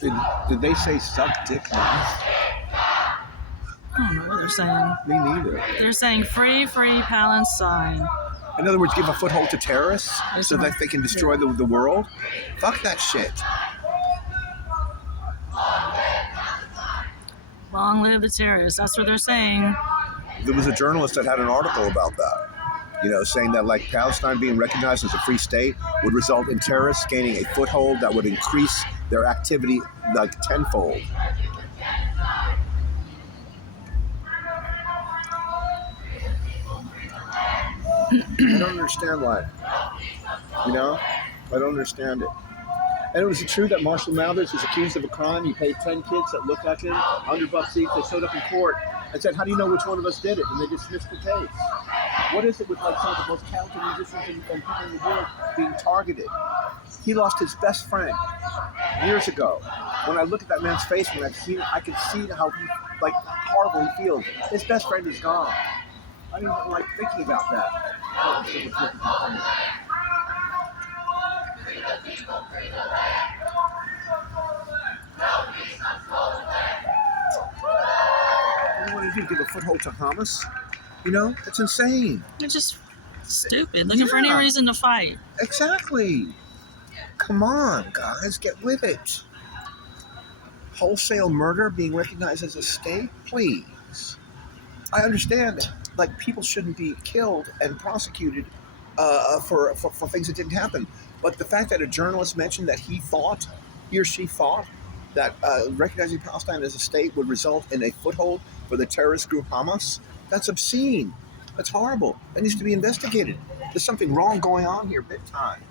Did they say suck dick? I don't know what they're saying. Me neither. They're saying free Palestine. In other words, give a foothold to terrorists so that they can destroy the world? Fuck that shit. Long live the terrorists. That's what they're saying. There was a journalist that had an article about that. Saying that like Palestine being recognized as a free state would result in terrorists gaining a foothold that would increase their activity like tenfold. I don't understand why. I don't understand it. And it was true that Marshall Mathers was accused of a crime. He paid 10 kids that looked like him $100 each. They showed up in court and said, "How do you know which one of us did it?" And they dismissed the case. What is it with like some of the most talented musicians and people in the world being targeted? He lost his best friend years ago. When I look at that man's face, I can see how horrible he feels. His best friend is gone. I don't even like thinking about that. What do you do? Give a foothold to Hamas? It's insane. They're just stupid, looking for any reason to fight. Exactly. Come on, guys, get with it. Wholesale murder being recognized as a state? Please. I understand, people shouldn't be killed and prosecuted for things that didn't happen. But the fact that a journalist mentioned that he or she thought, that recognizing Palestine as a state would result in a foothold for the terrorist group Hamas, that's obscene. That's horrible. That needs to be investigated. There's something wrong going on here, big time.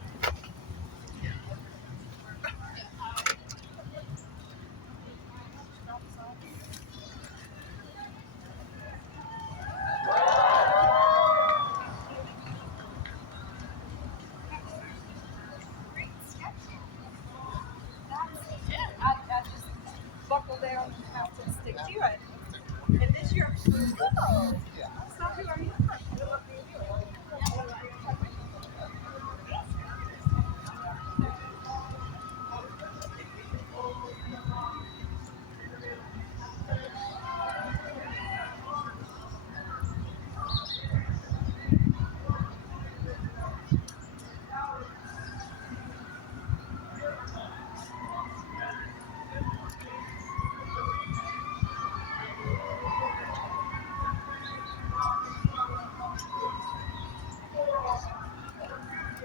Buckle down and have to stick to it. And this year, oh, that's not who I am.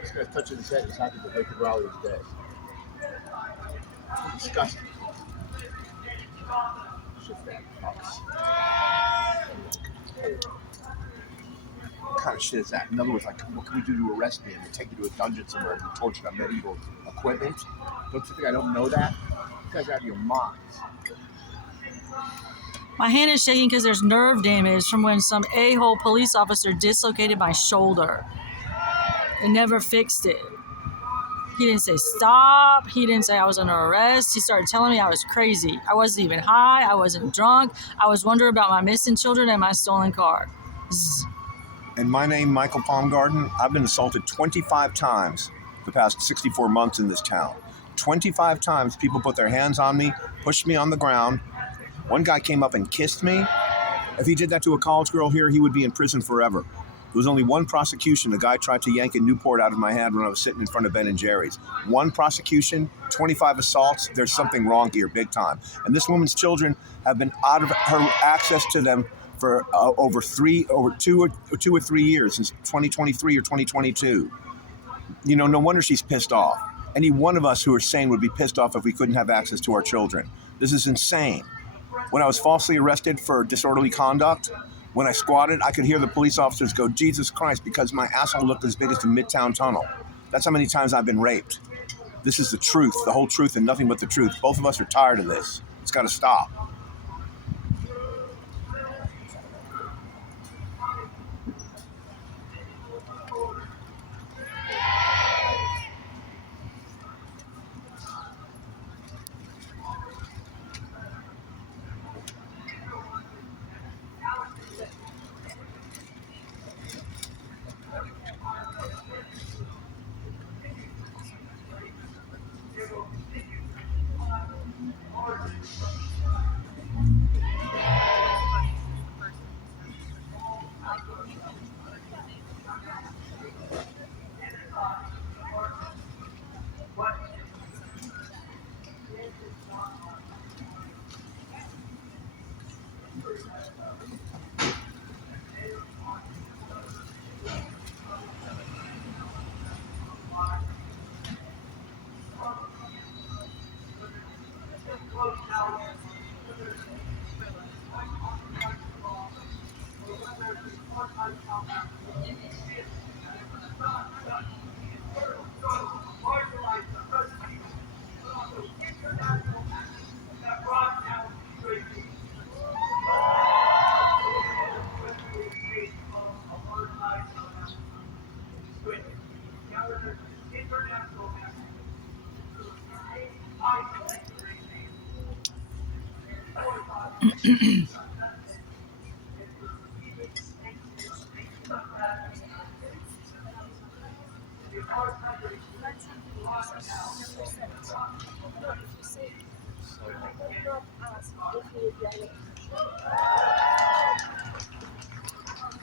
This guy's touching his head. He's happy that Lincoln Raleigh is dead. Disgusting. What kind of shit is that? In other words, what can we do to arrest me and take you to a dungeon somewhere and be tortured on medieval equipment? Don't you think I don't know that? You guys are out of your minds. My hand is shaking because there's nerve damage from when some a-hole police officer dislocated my shoulder. They never fixed it. He didn't say stop. He didn't say I was under arrest. He started telling me I was crazy. I wasn't even high. I wasn't drunk. I was wondering about my missing children and my stolen car. Zzz. And my name, Michael Palmgarden. I've been assaulted 25 times the past 64 months in this town. 25 times people put their hands on me, pushed me on the ground. One guy came up and kissed me. If he did that to a college girl here, he would be in prison forever. There was only one prosecution. A guy tried to yank a Newport out of my hand when I was sitting in front of Ben & Jerry's. One prosecution, 25 assaults. There's something wrong here, big time. And this woman's children have been out of her access to them for over 2 or 3 years, since 2023 or 2022. No wonder she's pissed off. Any one of us who are sane would be pissed off if we couldn't have access to our children. This is insane. When I was falsely arrested for disorderly conduct, when I squatted, I could hear the police officers go, "Jesus Christ," because my asshole looked as big as the Midtown Tunnel. That's how many times I've been raped. This is the truth, the whole truth, and nothing but the truth. Both of us are tired of this. It's got to stop.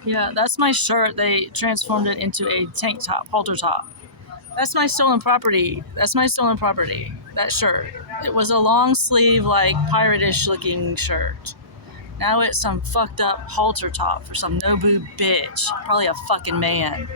Yeah, that's my shirt. They transformed it into a tank top, halter top. That's my stolen property. That's my stolen property. That shirt. It was a long sleeve, like pirate-ish looking shirt. Now it's some fucked up halter top for some Nobu bitch. Probably a fucking man.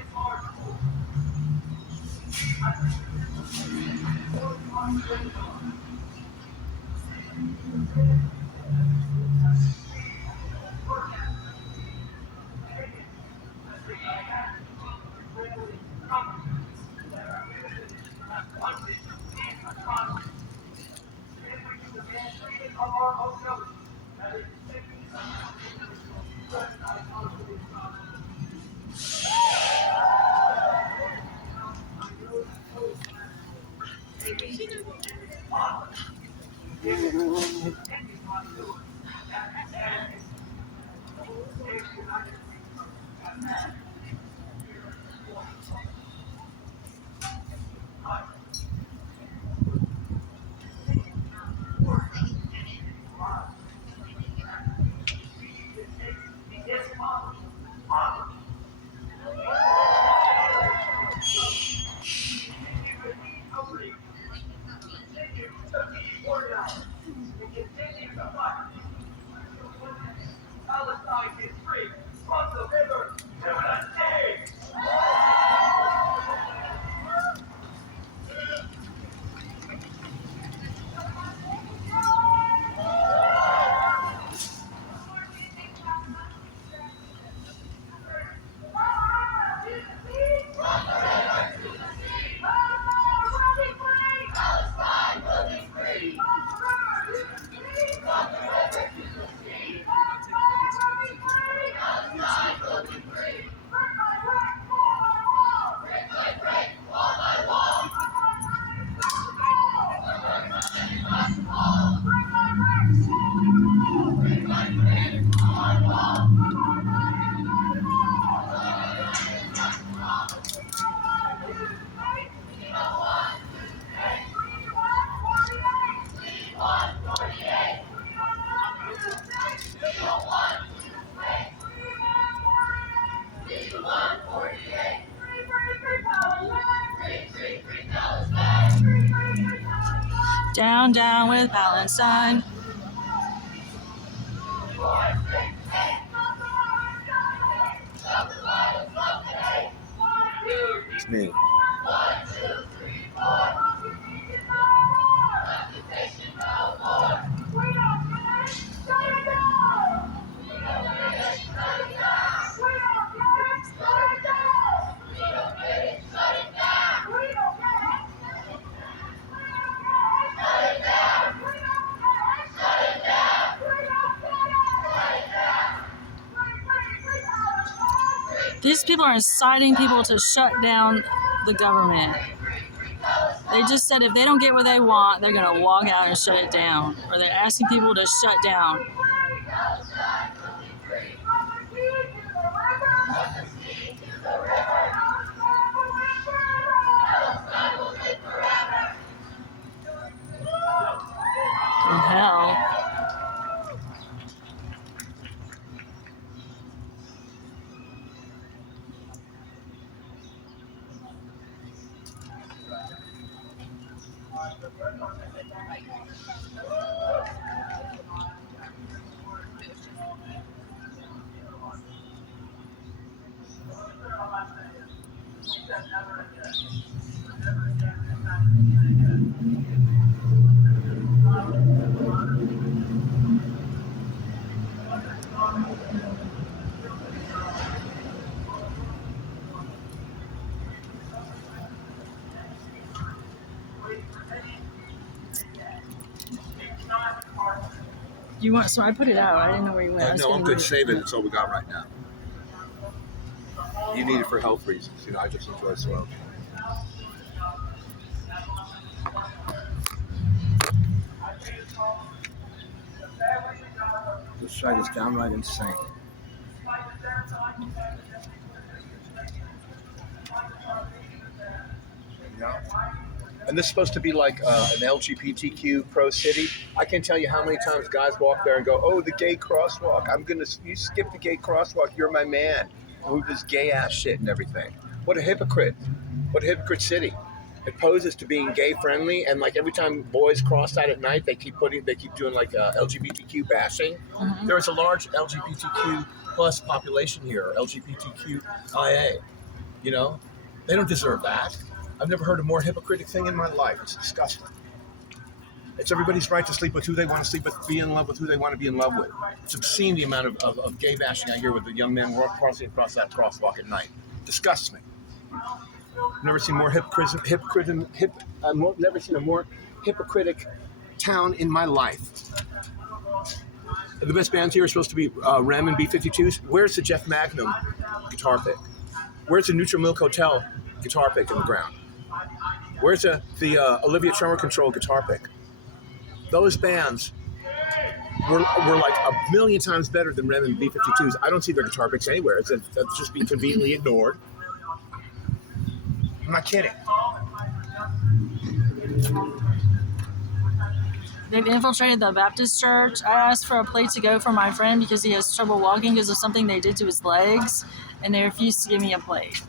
Down, down with Palestine. It's me. These people are inciting people to shut down the government. They just said if they don't get what they want, they're going to walk out and shut it down. Or they're asking people to shut down. Oh, hell. You want some? I put it out. I didn't know where you went. I was No, I'm gonna good. read it. Save it. It's all we got right now. You need it for health reasons. You know, I just enjoy smoking. This site is downright insane. Yeah. And this is supposed to be like an LGBTQ pro city. I can't tell you how many times guys walk there and go, "Oh, the gay crosswalk. You skip the gay crosswalk. You're my man." Move this gay ass shit and everything. What a hypocrite! What a hypocrite city! It poses to being gay friendly, and like every time boys cross that at night, they keep doing like LGBTQ bashing. Mhm. There is a large LGBTQ plus population here, LGBTQIA. You know, they don't deserve that. I've never heard a more hypocritical thing in my life. It's disgusting. It's everybody's right to sleep with who they want to sleep with, be in love with who they want to be in love with. It's obscene the amount of gay bashing I hear with the young men crossing across that crosswalk at night. Disgusts me. Never seen more never seen a more hypocritic town in my life. The best bands here are supposed to be Rem and B-52s. Where's the Jeff Magnum guitar pick? Where's the Neutral Milk Hotel guitar pick in the ground? Where's the Olivia Tremor Control guitar pick? Those bands were like a million times better than Rem and B-52s. I don't see their guitar picks anywhere. It's just being conveniently ignored. I'm not kidding. They've infiltrated the Baptist church. I asked for a plate to go for my friend because he has trouble walking because of something they did to his legs, and they refused to give me a plate.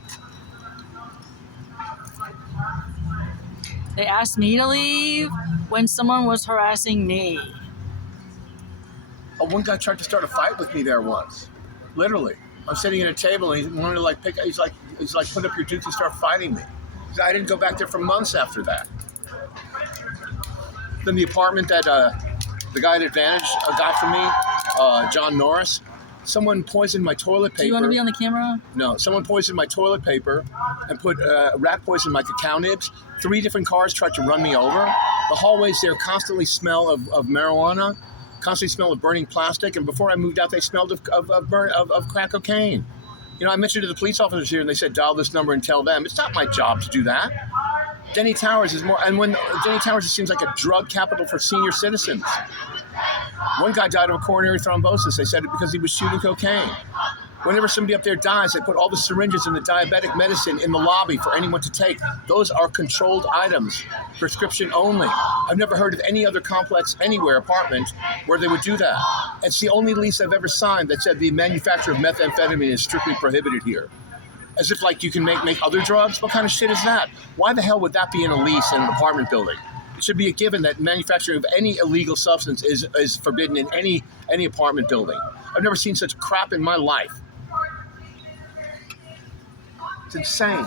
They asked me to leave when someone was harassing me. One guy tried to start a fight with me there once. Literally. I'm sitting at a table and he wanted to he's like put up your dukes and start fighting me. I didn't go back there for months after that. Then the apartment that the guy at Advantage got for me, John Norris, someone poisoned my toilet paper. Do you want to be on the camera? No, someone poisoned my toilet paper and put rat poison in my cacao nibs. 3 different cars tried to run me over. The hallways there constantly smell of marijuana, constantly smell of burning plastic, and before I moved out, they smelled of crack cocaine. You know, I mentioned to the police officers here, and they said, dial this number and tell them. It's not my job to do that. Denny Towers is more, and when Denny Towers, it seems like a drug capital for senior citizens. One guy died of a coronary thrombosis. They said it because he was shooting cocaine. Whenever somebody up there dies, they put all the syringes and the diabetic medicine in the lobby for anyone to take. Those are controlled items, prescription only. I've never heard of any other complex anywhere, apartment, where they would do that. It's the only lease I've ever signed that said the manufacture of methamphetamine is strictly prohibited here. As if like you can make other drugs? What kind of shit is that? Why the hell would that be in a lease in an apartment building? It should be a given that manufacturing of any illegal substance is forbidden in any apartment building. I've never seen such crap in my life. It's insane.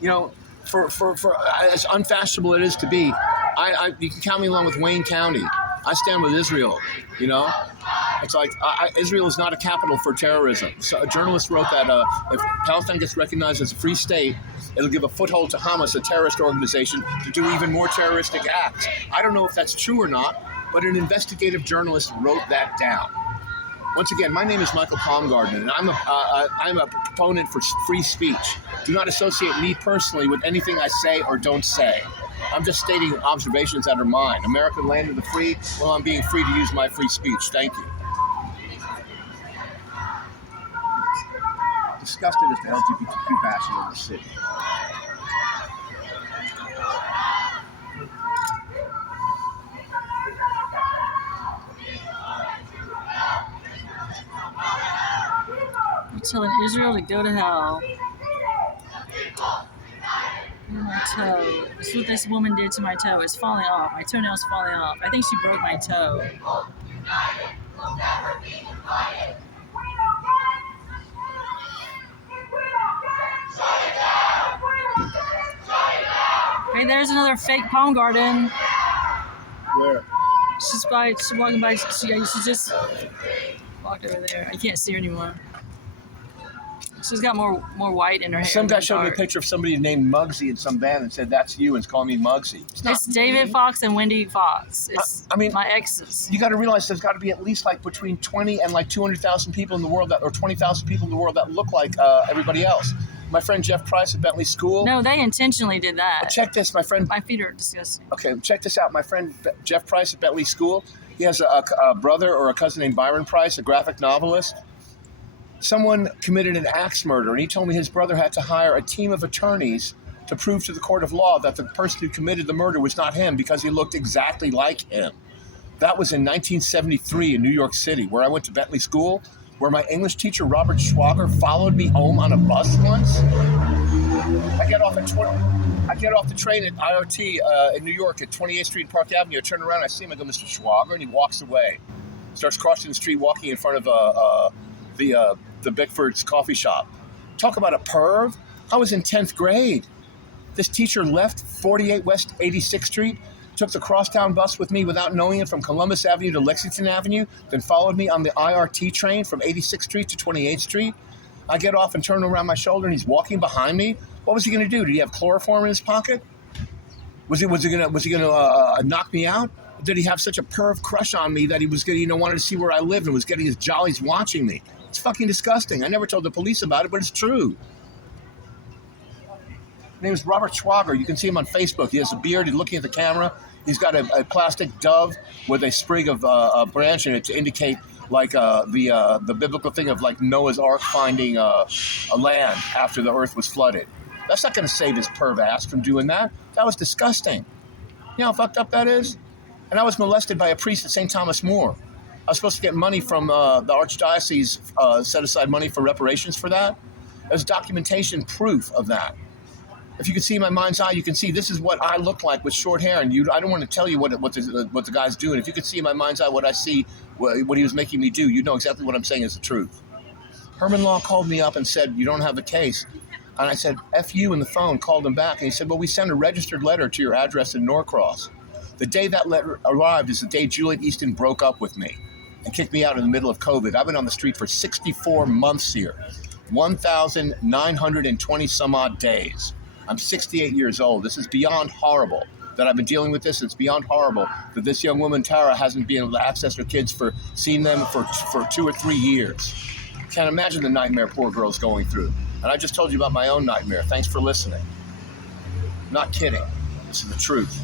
You know, for as unfashionable it is to be, you can count me along with Wayne County. I stand with Israel, you know? It's like, Israel is not a capital for terrorism. So a journalist wrote that if Palestine gets recognized as a free state, it'll give a foothold to Hamas, a terrorist organization, to do even more terroristic acts. I don't know if that's true or not, but an investigative journalist wrote that down. Once again, my name is Michael Palmgarden, and I'm a proponent for free speech. Do not associate me personally with anything I say or don't say. I'm just stating observations that are mine. America, land of the free. Well, I'm being free to use my free speech. Thank you. Disgusted at the LGBTQ bashing in the city. You're telling Israel to go to hell. My toe. This is what this woman did to my toe. It's falling off. My toenail's falling off. I think she broke my toe. Hey, there's another fake palm garden. Where? She's walking by. She just walked over there. I can't see her anymore. She's got more white in her hair. Some guy than showed me a dark. picture of somebody named Muggsy in some band and said, "That's you," and it's calling me Muggsy. It's David me. Fox and Wendy Fox. It's I mean, my exes. you got to realize there's got to be at least like between 20 and like 200,000 people in the world or 20,000 people in the world that look like everybody else. My friend Jeff Price at Bentley School. No, they intentionally did that. Check this, my friend. My feet are disgusting. Okay, check this out. My friend Jeff Price at Bentley School. He has a brother or a cousin named Byron Price, a graphic novelist. Someone committed an axe murder, and he told me his brother had to hire a team of attorneys to prove to the court of law that the person who committed the murder was not him because he looked exactly like him. That was in 1973 in New York City, where I went to Bentley School, where my English teacher, Robert Schwager, followed me home on a bus once. I get off the train at IRT in New York at 28th Street and Park Avenue. I turn around, I see him, I go, "Mr. Schwager," and he walks away. Starts crossing the street, walking in front of the Bickford's coffee shop. Talk about a perv. I was in 10th grade. This teacher left 48 West 86th Street, took the crosstown bus with me without knowing it from Columbus Avenue to Lexington Avenue, then followed me on the IRT train from 86th Street to 28th Street. I get off and turn around my shoulder, and he's walking behind me. What was he going to do? Did he have chloroform in his pocket? Was he going to knock me out? Or did he have such a perv crush on me that he was going to wanted to see where I lived and was getting his jollies watching me? It's fucking disgusting. I never told the police about it, but it's true. His name is Robert Schwager. You can see him on Facebook. He has a beard. He's looking at the camera. He's got a plastic dove with a sprig of a branch in it to indicate like the biblical thing of like Noah's Ark finding a land after the earth was flooded. That's not going to save his perv ass from doing that. That was disgusting. You know how fucked up that is? And I was molested by a priest at St. Thomas More. I was supposed to get money from the Archdiocese, set aside money for reparations for that. There's documentation proof of that. If you can see my mind's eye, you can see this is what I look like with short hair. And I don't want to tell you what the guy's doing. If you could see in my mind's eye what I see, what he was making me do, you know exactly what I'm saying is the truth. Herman Law called me up and said, "You don't have the case." And I said, "F you," in the phone, called him back. And he said, "Well, we sent a registered letter to your address in Norcross. The day that letter arrived is the day Juliet Easton broke up with me and kicked me out in the middle of COVID. I've been on the street for 64 months here, 1,920 some odd days. I'm 68 years old. This is beyond horrible that I've been dealing with this. It's beyond horrible that this young woman, Tara, hasn't been able to access her kids seeing them for 2 or 3 years. Can't imagine the nightmare poor girl's going through. And I just told you about my own nightmare. Thanks for listening. Not kidding. This is the truth.